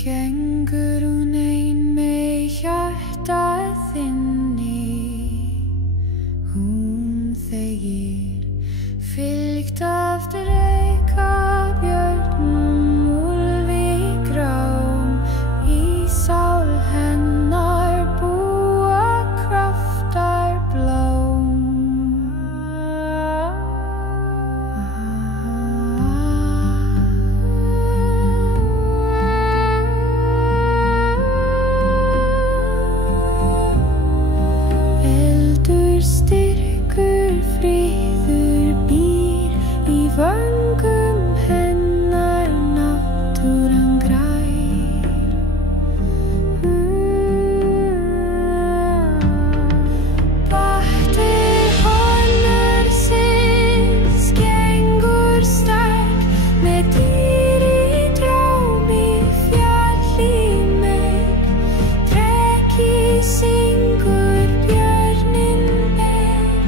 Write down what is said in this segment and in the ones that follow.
Gengur hún ein með hjartað inni, hún þegir, fylgt af drekabjörnum, úlfi grám, í sál hennar búa kraftar blóm. Styrkur friður býr í vöngum hennar, náttúran grær. Battir honum sinns gengur sterk, með dýr í drámi fjalli megn. Dreki syngur björninn ber,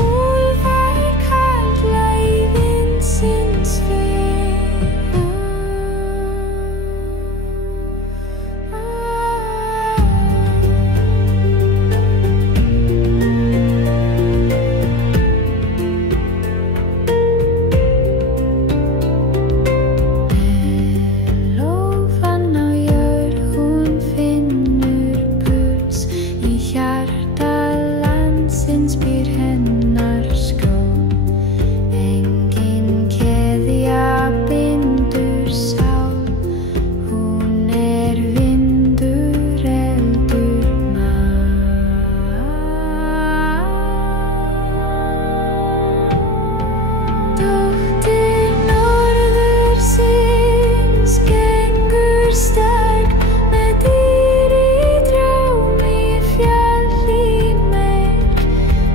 úlfar kalla í vindsins fer. Lófan á jörð, hún finnur puls, í hjarta landsins býr hennar skjól. Engin keðja bindur sál, hún vindur, eldur, Dóttir norðursins gengur sterk, með dýr í drámi fjalli megn.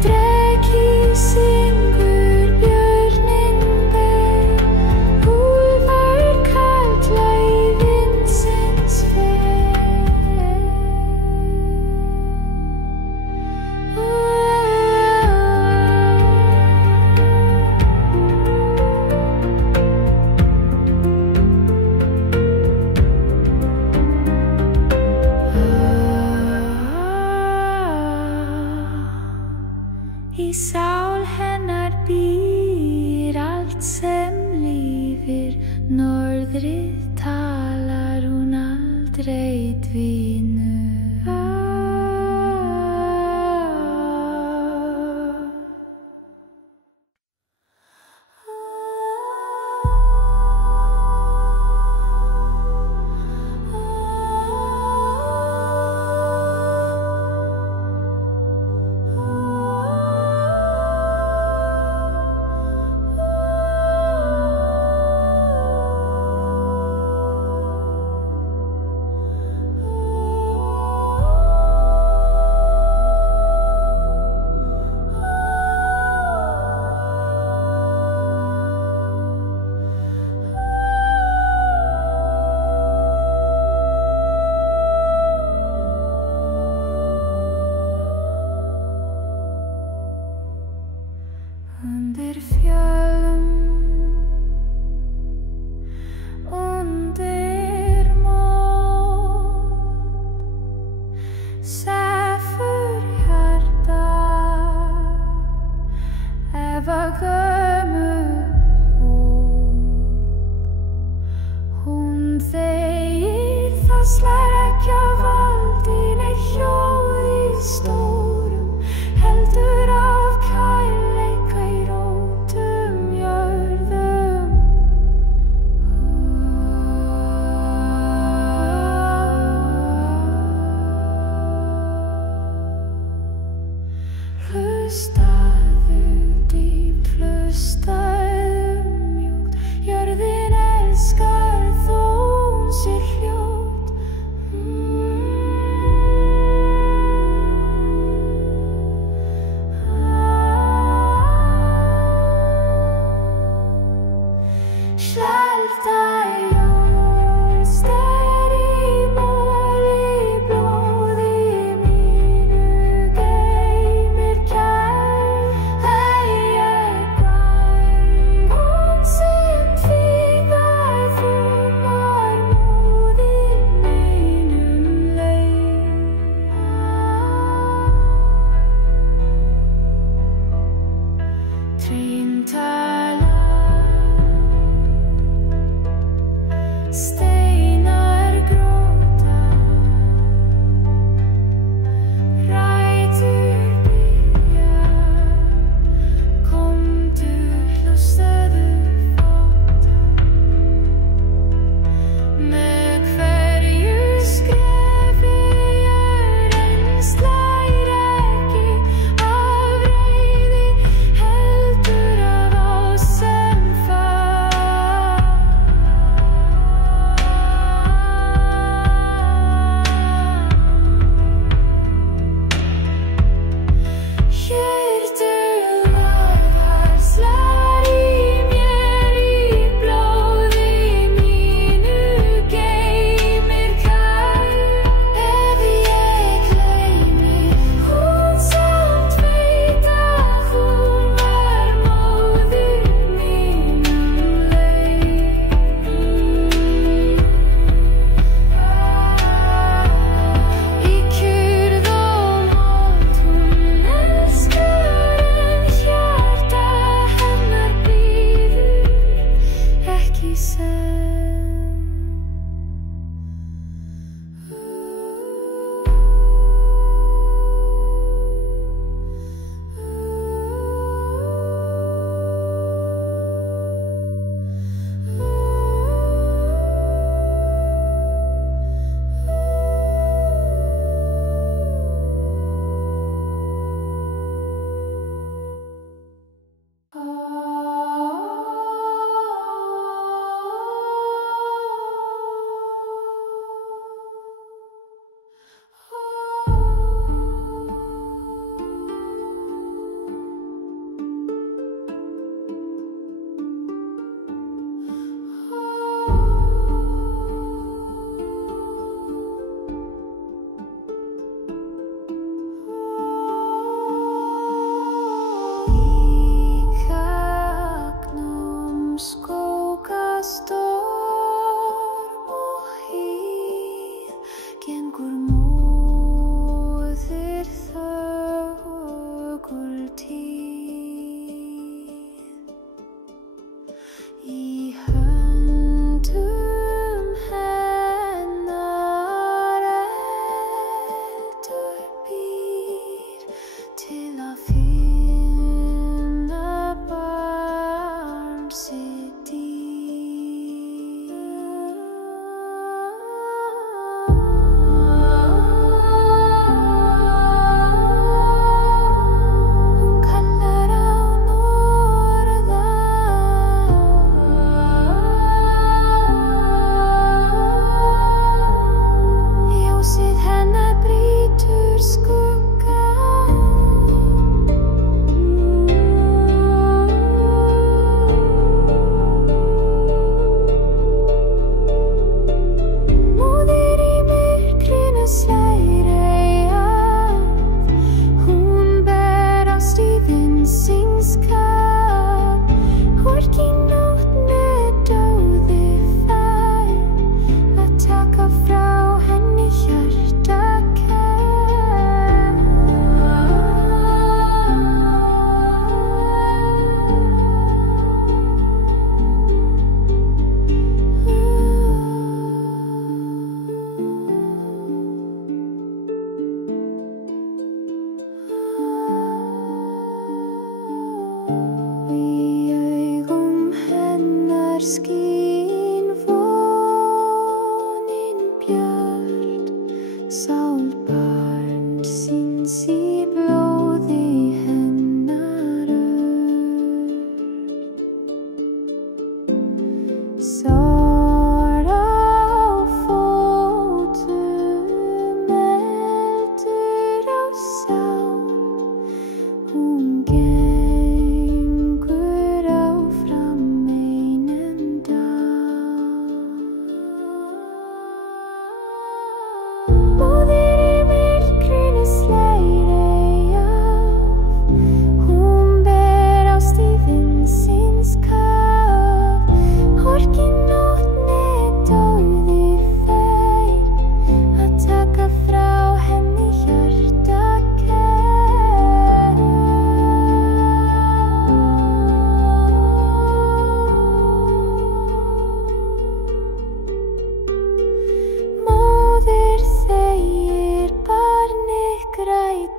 Dreki syngur björninn ber, úlfar kalla í vindsins fer. Í sál hennar býr allt sem lifir, norðrið talar hún aldrei dvínu. Undir fjöllum, undir mót, sefur hjarta, Eva gömul hún þegir, það slær ekki á valdin, eitt hljóð í stórum, heldur af kærleika í rótum jörðum. Hlustaðu dýpt, hlustaðu mjúkt, jörðin elskar þó hún sé hljót. Steinar gróta, rætur byrja, komdu hlustaðu fáta. Með hverju skrefi jörðin slær ekki af reiði, heldur af ást sem fær.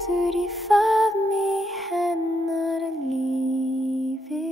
getur í faðmi hennar lífið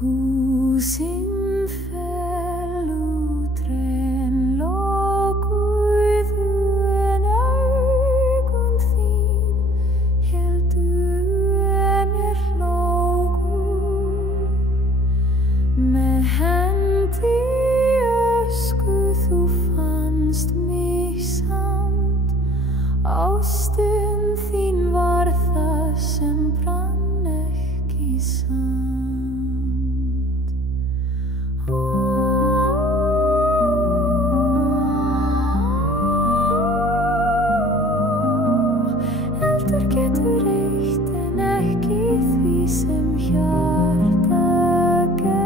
Húsin fellu trén lokuðu en augun þín héldu en hlógu með hendi í ösku þú fannst mig samt ástin þín var það sem brann ekki samt. Eldur getur eytt en ekki því sem hjarta geym.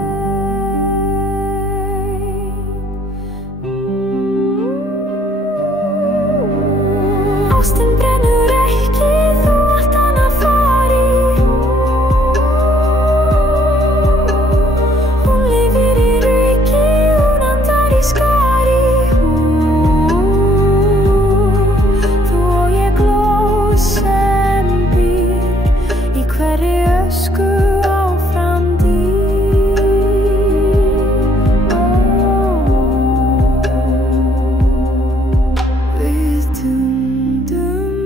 Ástin brennur ekki þó allt annað fari. Hún lifir í ryki, hún andar í skari. Þú og ég glóð sem býr í hverri ösku áfram dýr. Við tundum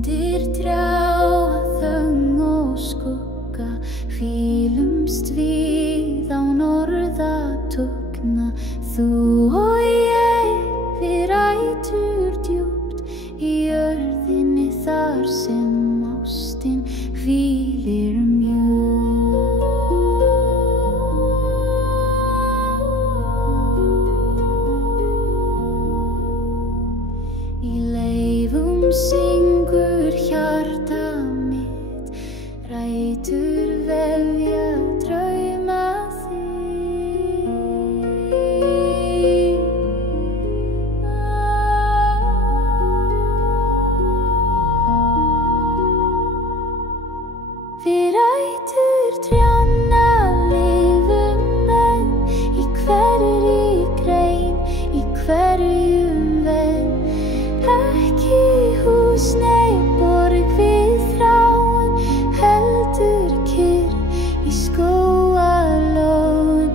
Undir trjáþöng og skugga hvílumst við á norðatugna. Þú og ég, við rætur djúpt í jörðinni þar sem ástin hvílir syngur hjarta mitt, rætur vefja drauma þig. Við rætur trjánna lifum enn, í hverri grein, í hverjum venn. Ekki hús, nei borg við þráin, heldur kyrr í skógarlóin.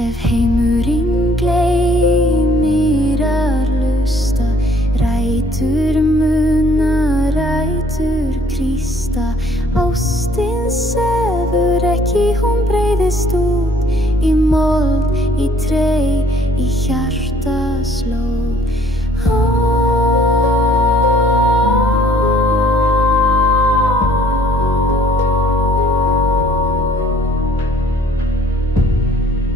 Ef heimurinn gleymir að hlusta, rætur muna, rætur krísta. Ástin sefur ekki, hún breiðist út í mold, í trey, í hjartaslóð.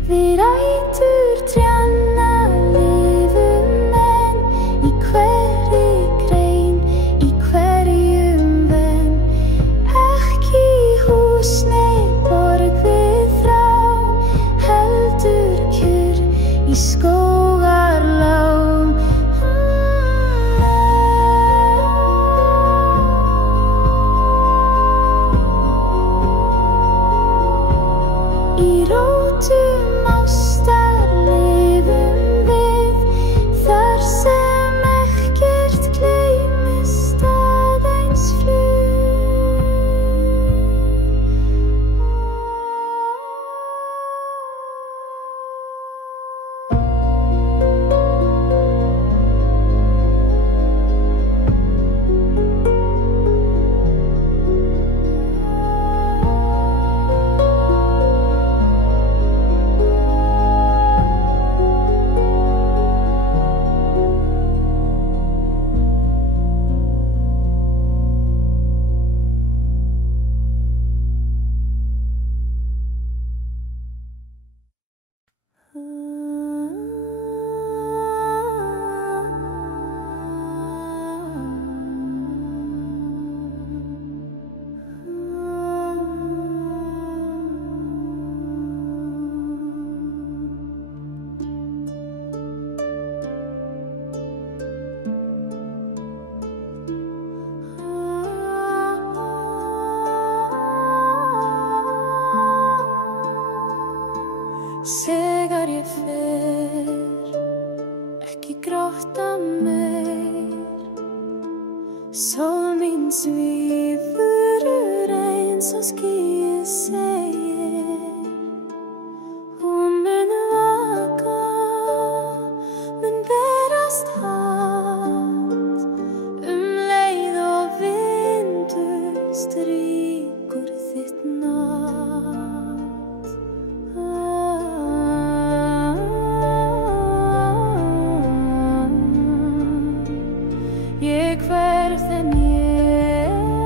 Við rætur trjánna lifum enn, í hverri grein, í hverjum venn. Ekki hús, nei borg við þráin, heldur kyrr í skógarlám. Í rótum ástar lifum við, þar sem ekkert gleymist, aðeins flug. Þegar ég fer, ekki gráta meir. Sól mín svífur eins og skýið segir. Hún mun vaka, mun berast hátt, leið og vindur strýkur þitt nátt. Ég hverf en ég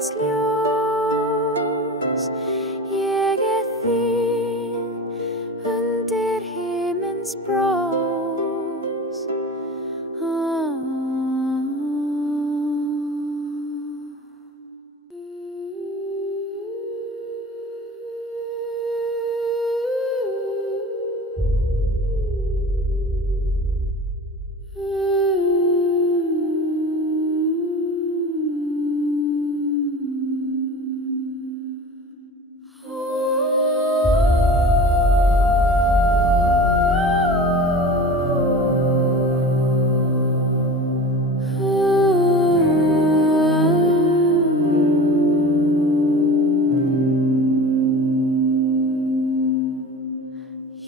himins ljós. Ég þín undir himins brós.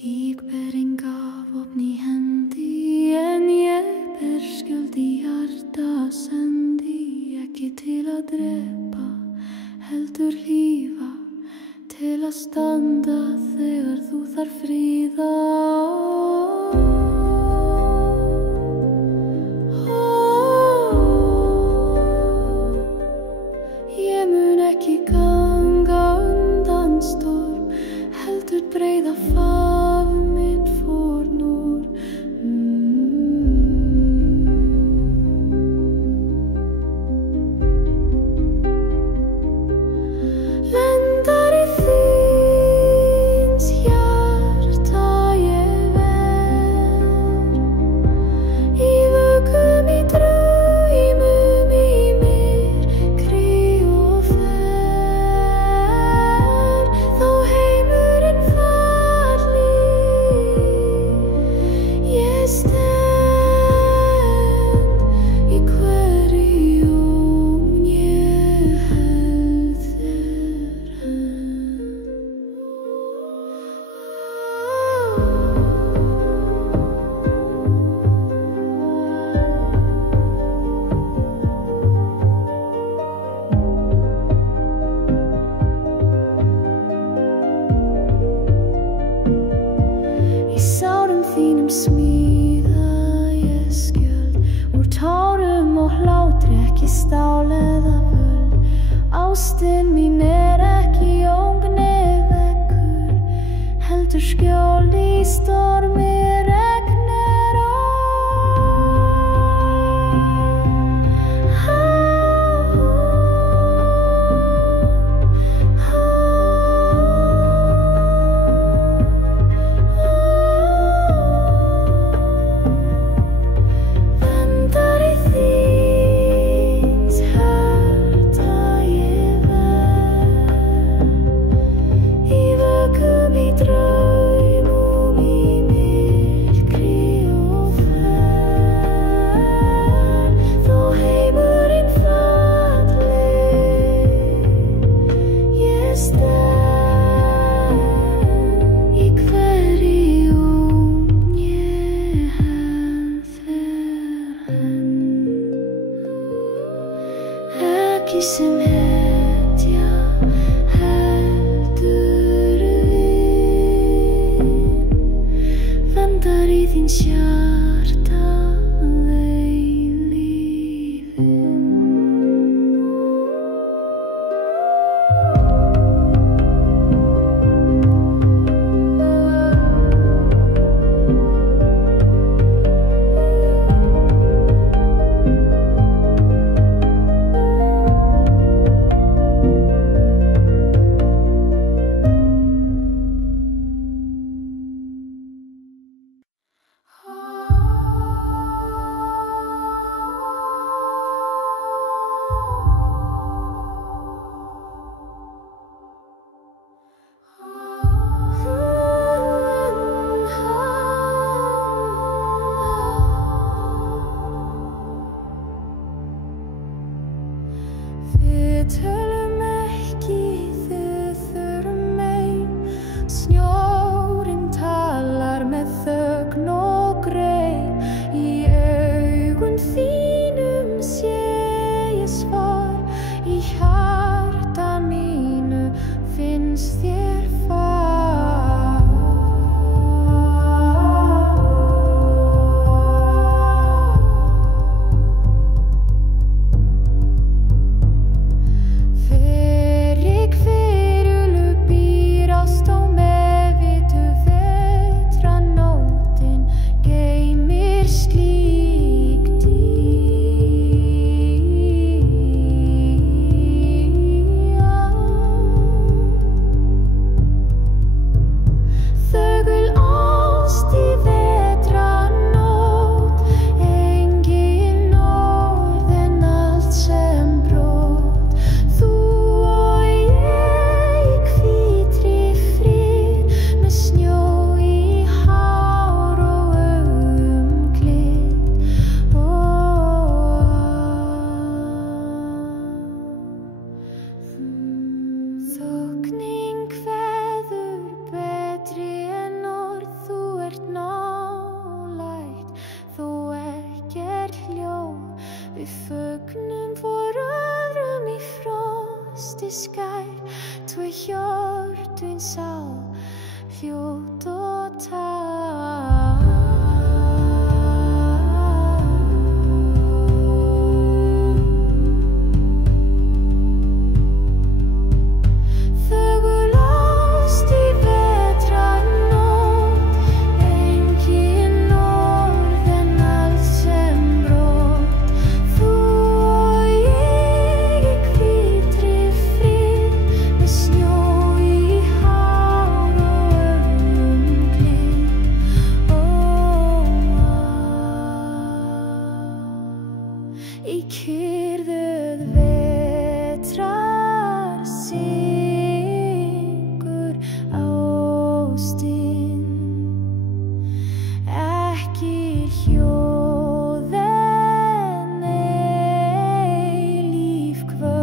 Ég ber enga vopn í hendi, en ég ber skjöld í hjarta sendi, ekki til að drepa, heldur hlífa, til að standa þegar þú þarf fríða. Ég mun ekki ganga undan storm, heldur breiða faðm minn fórnúr. Lendari þíns hjarta ég ver, í vökum í draumum í myrkri og fer. Þó heimurinn falli, ég stend í hverjum ég held þér hönd. Í sárum þínum smíða ég skjöld, úr tárum og hlátri, ekki stál eða völd. Ástin mín ekki ógnveggur, heldur skjól í stormi regnir á. Lendari þíns hjarta ég ver, í vökum í draumum í myrkri og fer. Þó heimurinn falli, ég stend í hverjum ég held þér hönd. Ekki sem hetja, heldur vin, verndari þíns hjarta eilífinn. Við tölum ekki, þið þurfum ein. Snjórinn talar með þögn og grein. Í augun þínum sé ég svar. Í hjarta mínu finnst þér far. ljós í skær, tvö hjörtun sá, hljótt og tár. Þögul ást í vetrarnótt, engin orð en allt sem brott. Þú og ég í hvítri frið, með snjó í hár og augum glið. Í kyrrðuð vetrar syngur ástin, ekki hljóð en eilíf kvöð.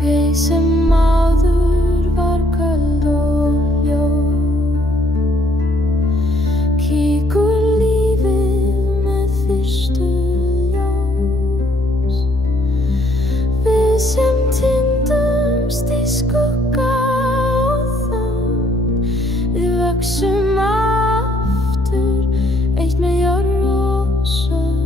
Við sem áður var köld og ljót, kíkur lífið með fyrstu ljós. Við sem týndumst í skugga og þátt, við vöxum aftur, eitt með jörð og sól.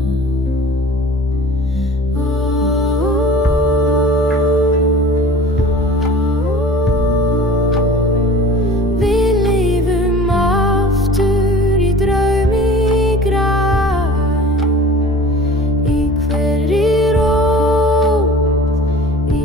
Í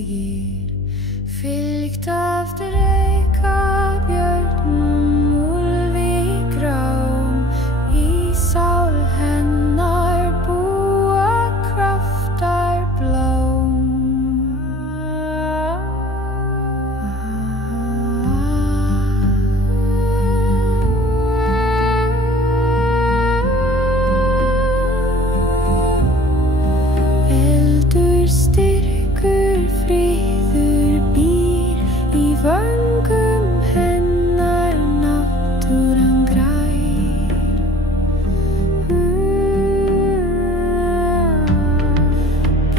segir, fylgt eftir reykabjörnum, úlfi grám. Í sál hennar búa kraftar blóm. Eldur styrkur, friður býr í vöngum hennar, náttúran grær.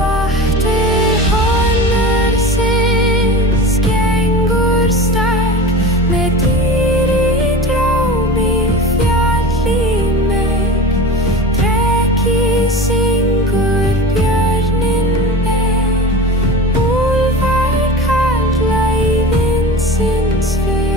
Vaktir honum sinns gengur sterk, með dýr í drámi, fjall í megn. Dreki syngur, björninn ber, úlfar kalla í vindsins fer.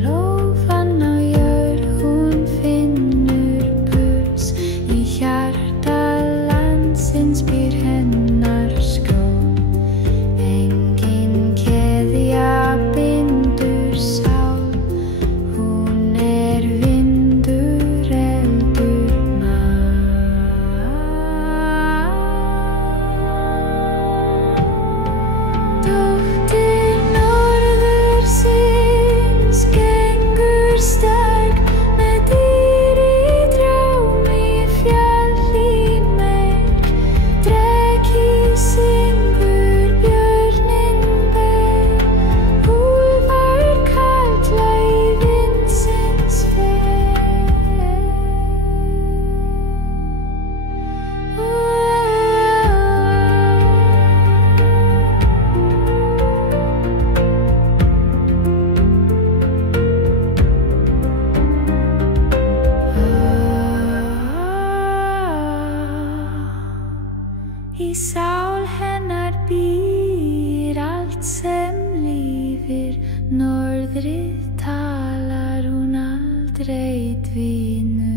Lófan á jörð, hún finnur puls, í hjarta landsins býr hennar skjól. Engin keðja bindur sál, hún vindur, eldur, Dóttir norðursins gengur sterk, með dýr í drámi, fjall í megn. Dreki syngur, björninn ber, úlfar kalla í vindsins fer. Í sál hennar býr allt sem lifir, norðrið talar hún aldrei dvínu.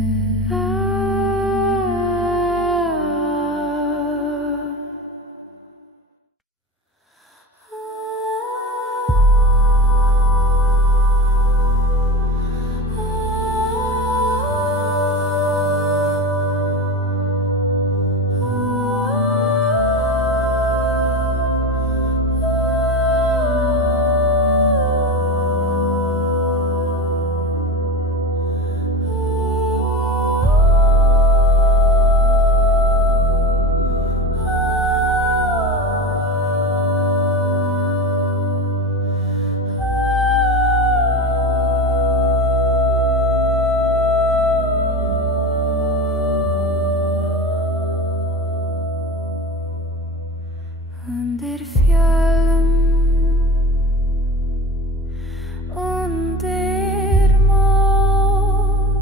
Undir fjöllum, undir mold,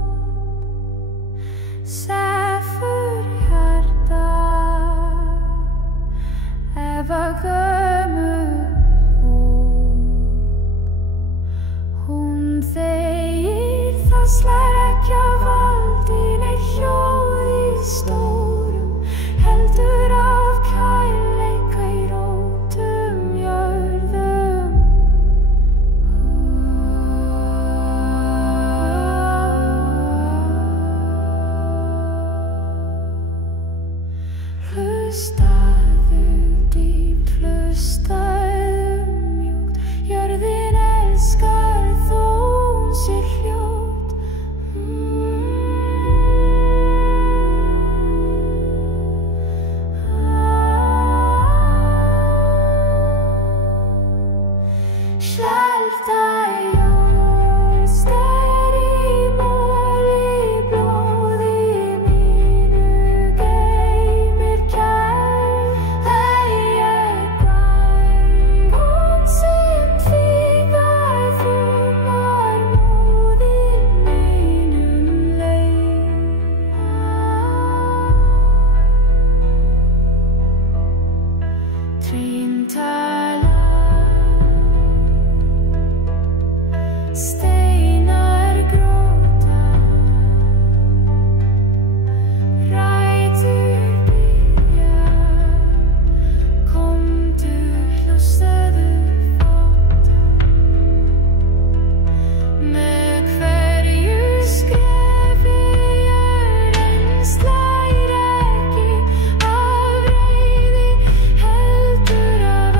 sefur hjarta, Eva gömul hold. Hún þegir, það slær ekki af valdi, nei hljóð í stórum, heldur af kærleika í rótum jörðum. Hlustaðu dýplu Síntala steinar gróta rætur byrja komdu hlustaðu fáta með hverju skrefi jörðin slær ekki af reiði heldur af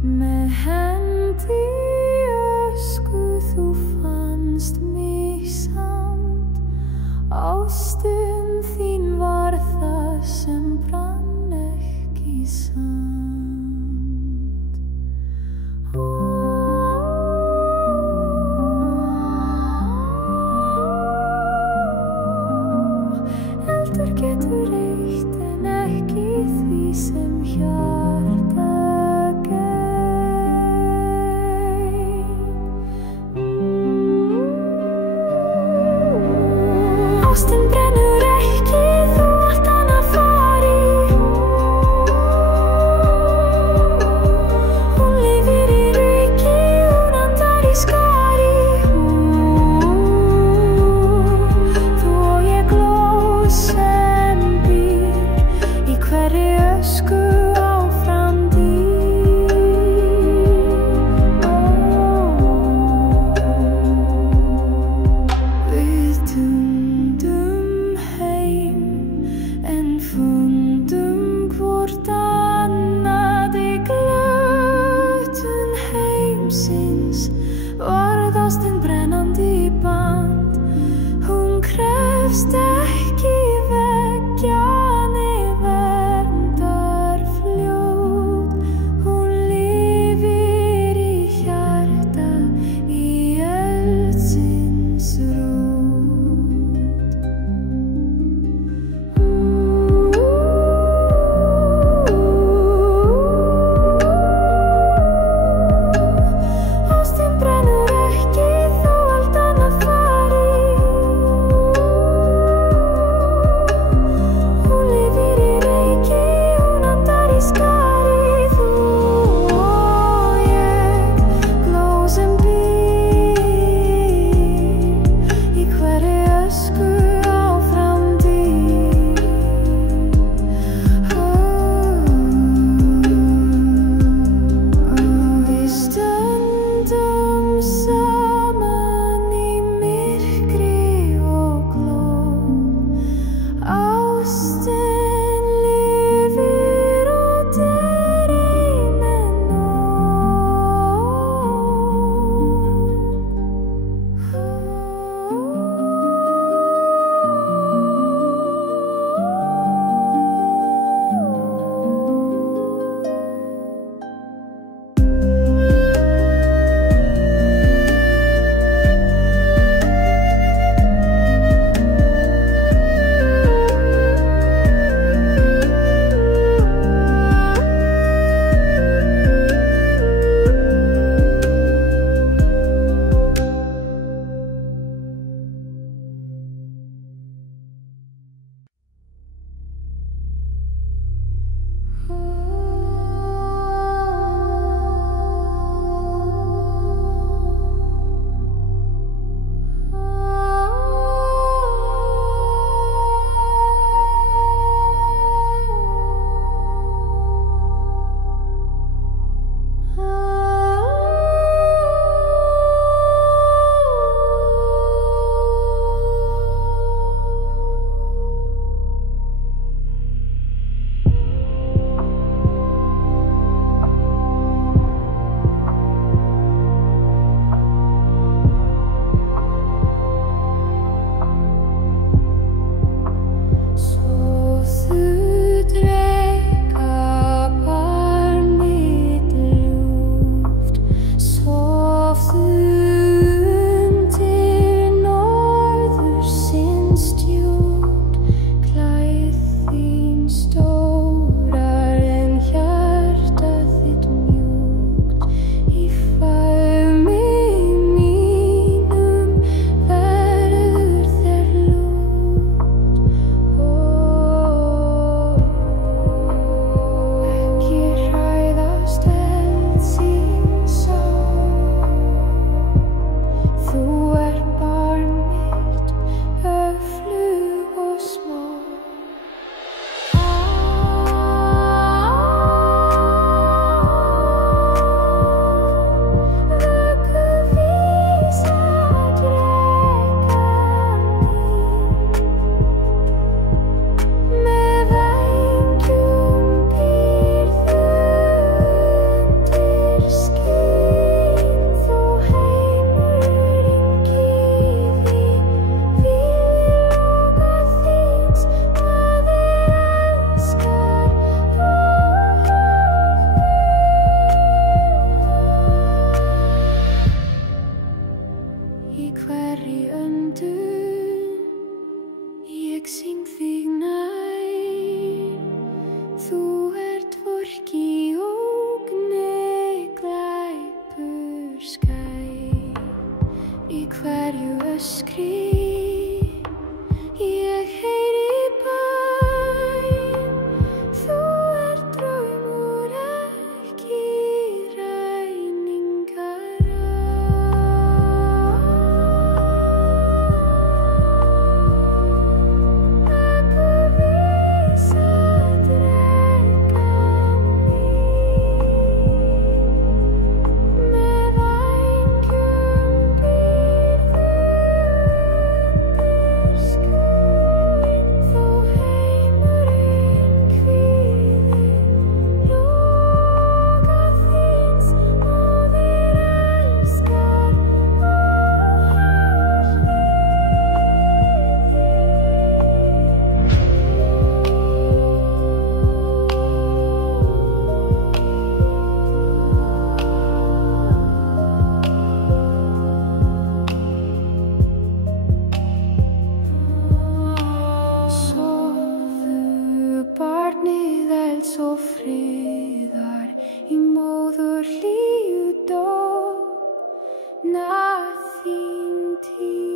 Með hendi í ösku þú fannst mig samt. Ástin þín var það sem brann ekki samt. Eldur getur reykt en ekki því sem hjarta Ástin brennur ekki, þú átt hana fari. nothing deep.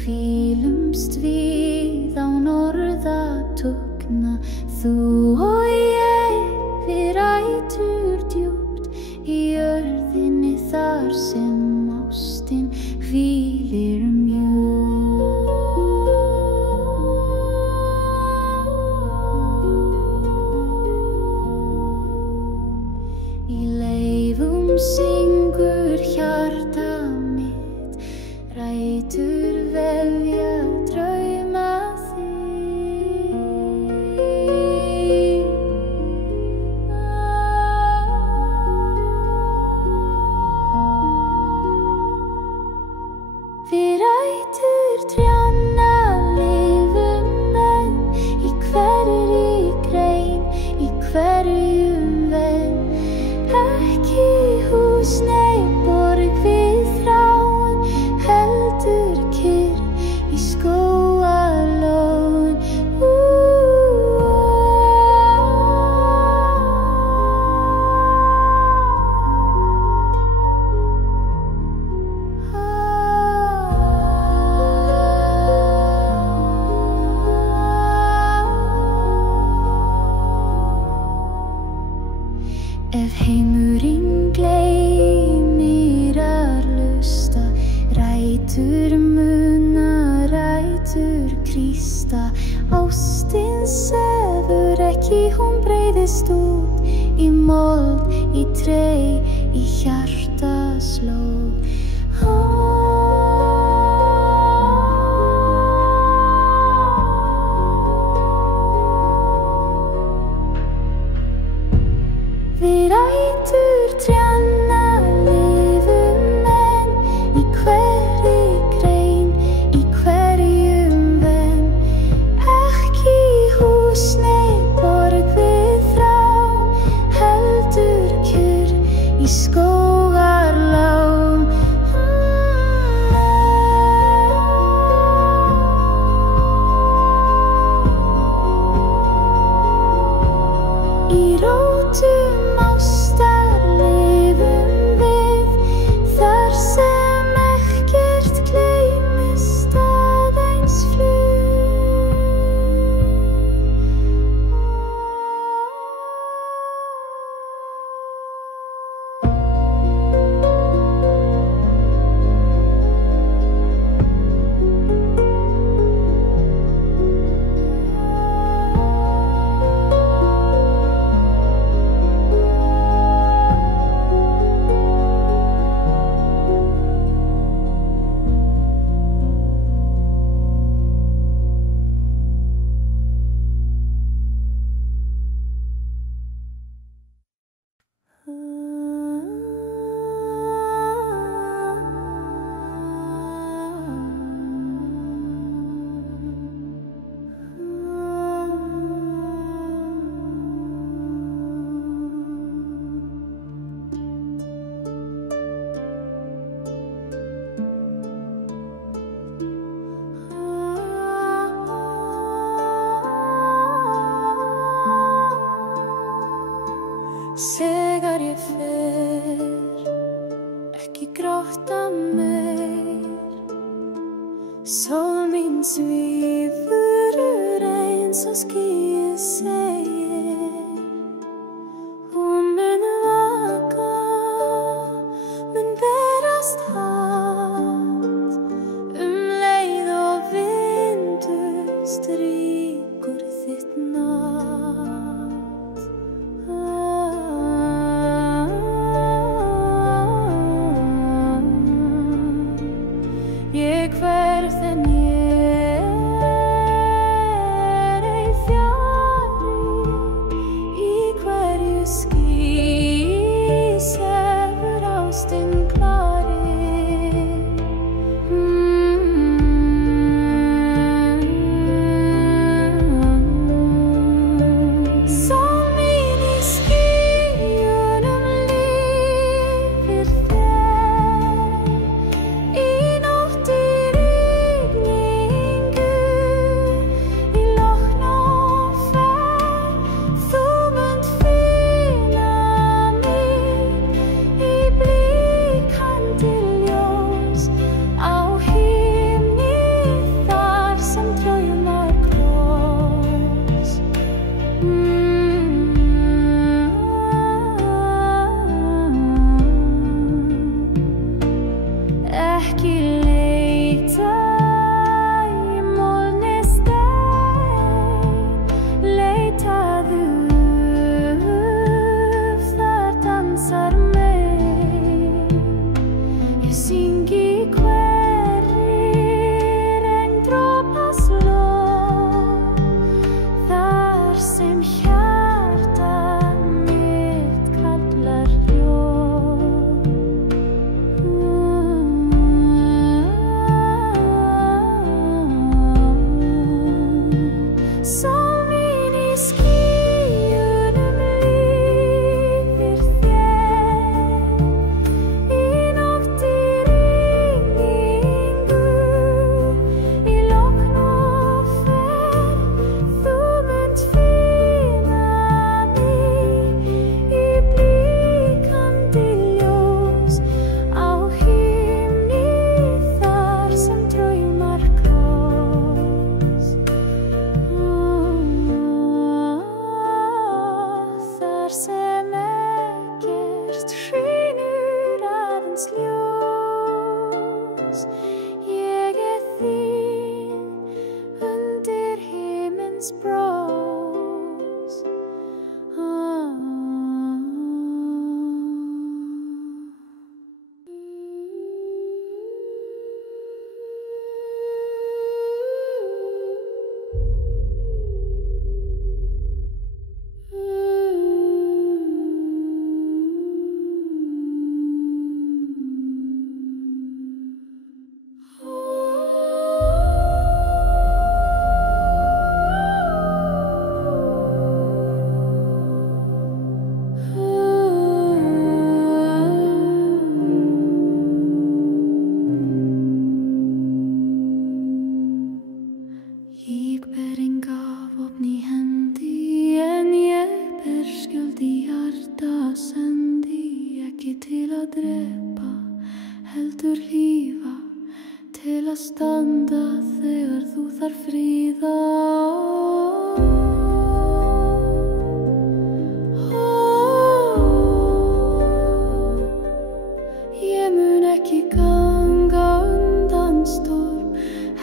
Hvílumst við á norðatugna, þú og ég, við rætur djúpt í jörðinni þar sem ástin hvílir mjúkt. Í leifum syngur hjarta mitt, rætur vefja drauma þig. Við rætur trjánna lifum enn, í hverri grein, í hverjum venn. Ekki hús, nei borg við þráin, heldur kyrr í skógarlón. Ef heimurinn gleymir að hlusta, rætur muna, rætur krísta. Ástin sefur ekki, hún breiðist út í mold, í tré, í hjartaslóð. Við rætur trjánna lifum enn, í hverri grein, í hverjum venn. Ekki hús, nei borg við þrá, heldur kyrr í skógarlón. Í rótum ástar lifum við, þar sem ekkert gleymist, aðeins flug. Þegar ég fer, ekki gráta meir. Sól mín svífur eins og skýið segir. Hún mun vaka, mun berast hátt, leið og vindur strýkur þitt nafn. Ég hverf en ég ei fjarri. skýjunum líður þér í nótt í rigningu í logn og ferð þú munt finna mig í blikandi ljós á himni þar sem draumar kross þar sem ekkert skínur aðeins ljós ég þín undir himins brós Ég ber enga vopn í hendi en ég ber skjöld í hjarta sendi ekki til að drepa heldur hlífa til að standa þegar þú þarf fríða Ég mun ekki ganga undan storm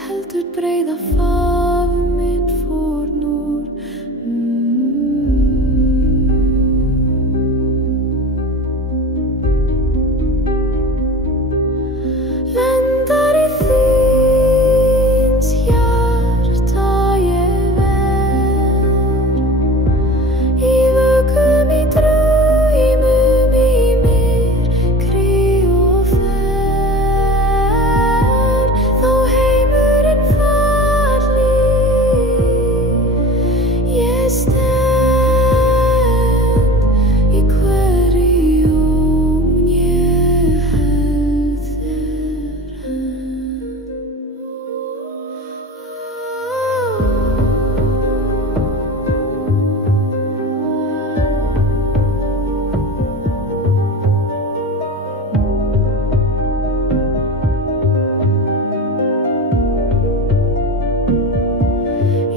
heldur breiða faðm minn fórn úr Lendar í þíns hjarta ég ver í vökum í draumum í myrkri og ferð þó heimurinn falli ég stend í hverjum ég held þér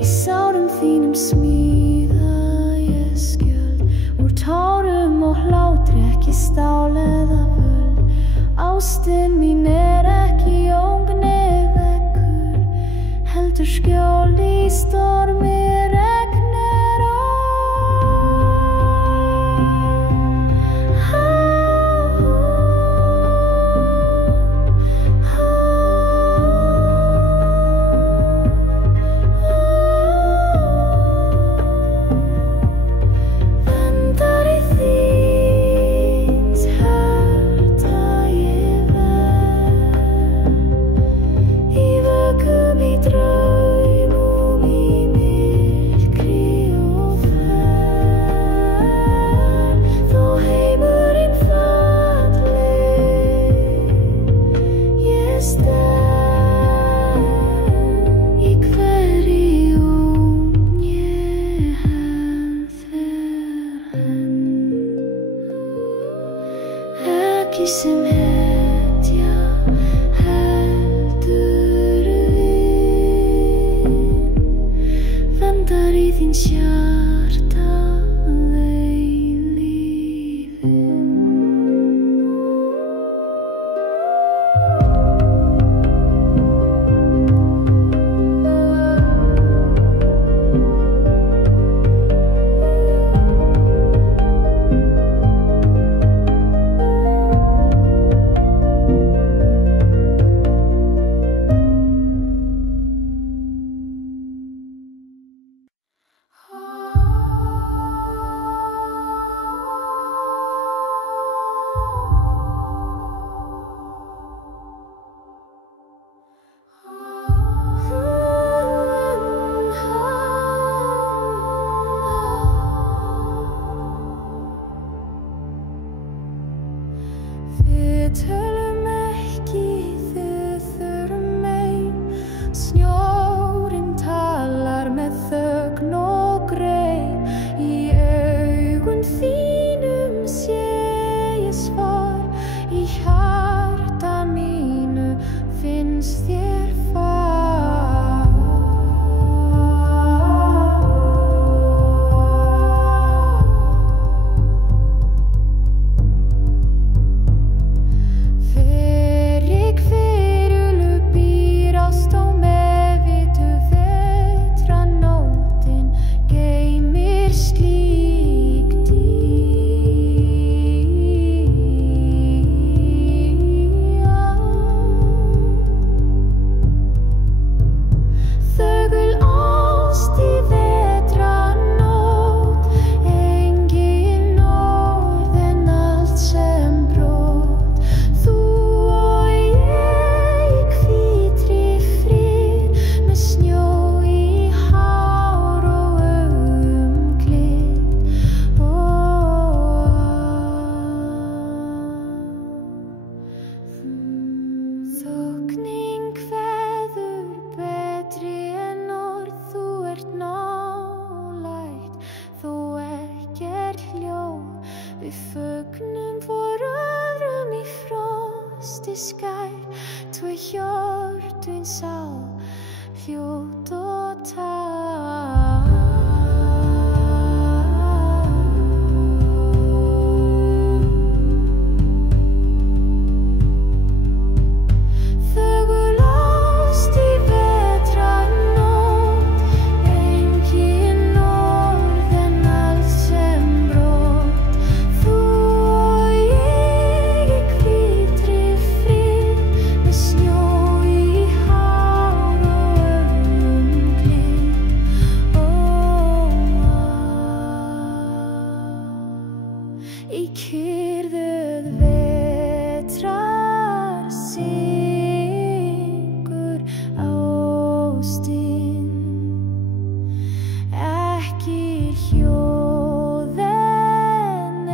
Í sárum þínum smíða ég skjöld úr tárum og hlátri ekki stál eða völd Ástin mín ekki ógni veggur heldur skjól í stormi regnir Lendar í þíns hjarta ég ver í vökum í draumum í myrkri og ferð þó heimurinn falli ég stend í hverjum ég held þér ekki sem hetja heldur vin vendar í þíns hjarta eilífðin Við fögnum hvor öðrum í frosti skær, tvö hjörtun sá, hljót og tár. Í kyrrðuð vetrar syngur ástin, ekki hljóð en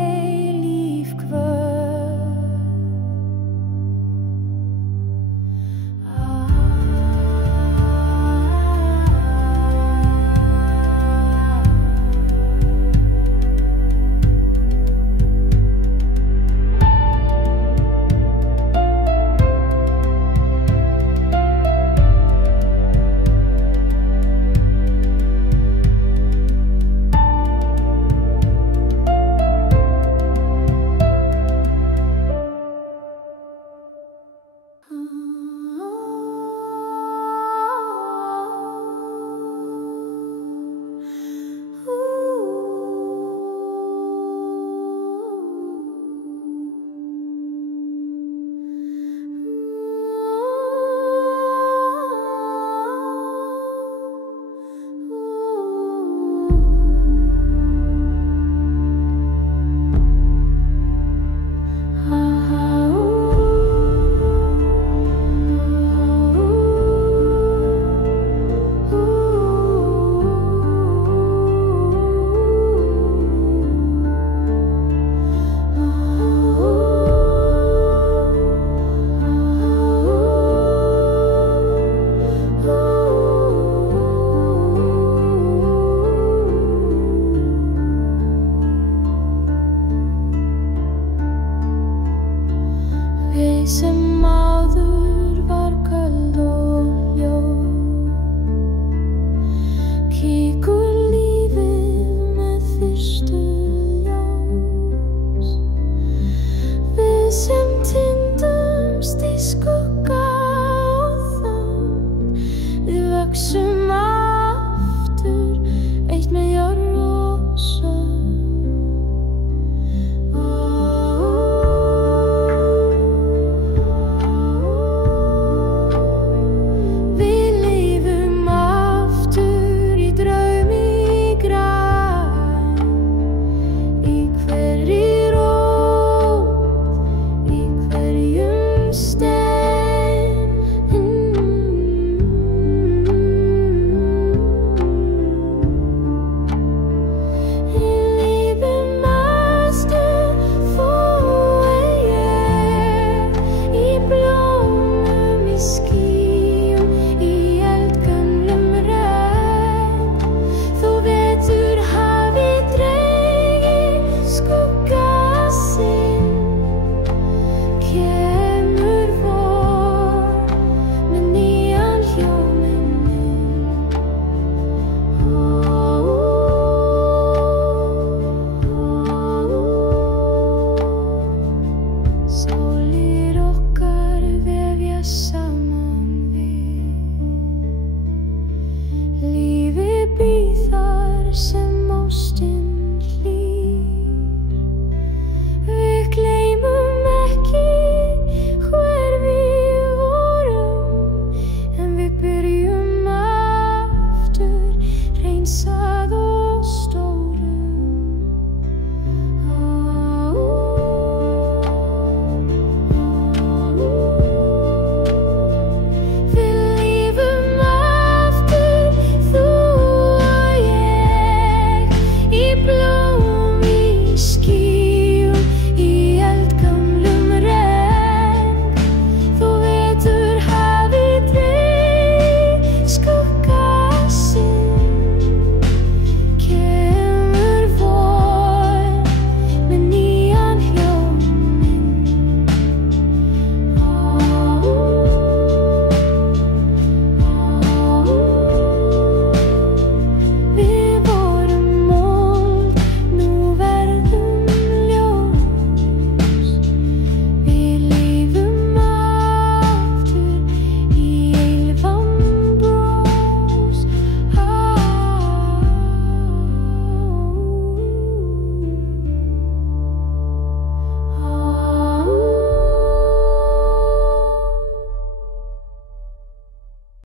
eilíf kvöl. Sem áður var köld og ljót, kíkur lífið með fyrstu ljós. Við sem týndumst í skugga og þögn, við vöxum aftur eitt með jörð og sögn. Sem ástin hlýr, við gleymum ekki hver við vorum, en við byrjum aftur, hreinsa